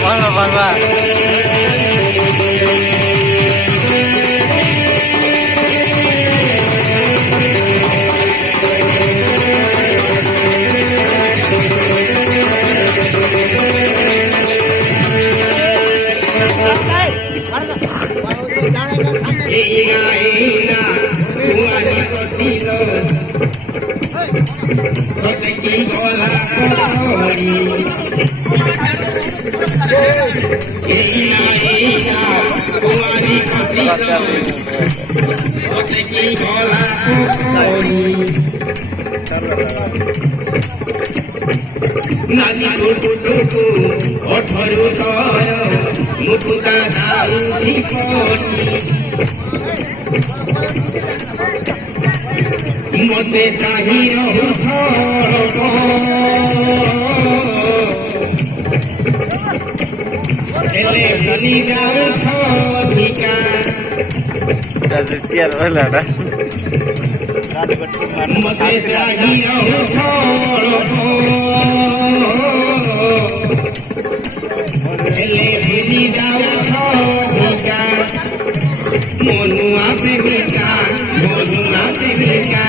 ভালো ভালো মতে চাহিও এলে বলি যাও ঠিকা টিয়ার হইল না মতে চাহিও এলে বলি যাও ঠিকা মনুয়া প্রেমিকা মনুয়া প্রেমিকা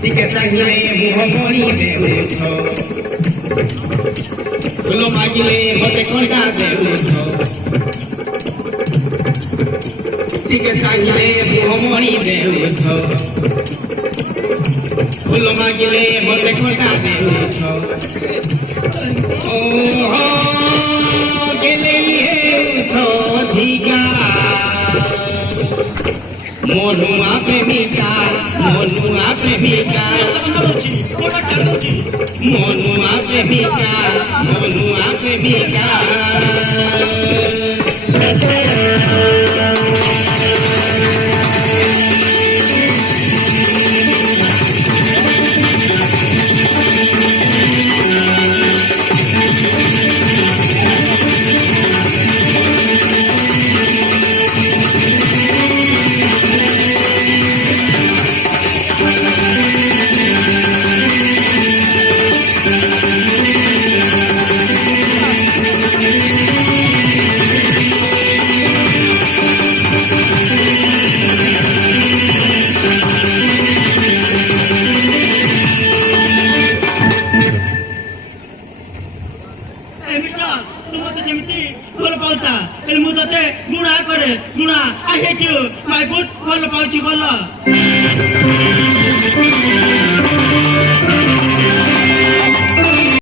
টিকে চাহিলে মুহ মরিবে উঠ ফুল মাগিলে মতে কন্যা দে উঠ টিকে চাহিলে মুহ মরিবে উঠ ফুল মাগিলে মতে কন্যা দে উঠ ও গেলে ঠিকা মনুয়া প্রেমিকা মনুয়া প্রেমিকা মনুয়া প্রেমিকা মনুয়া প্রেমিকা I hate you. My good, what about you?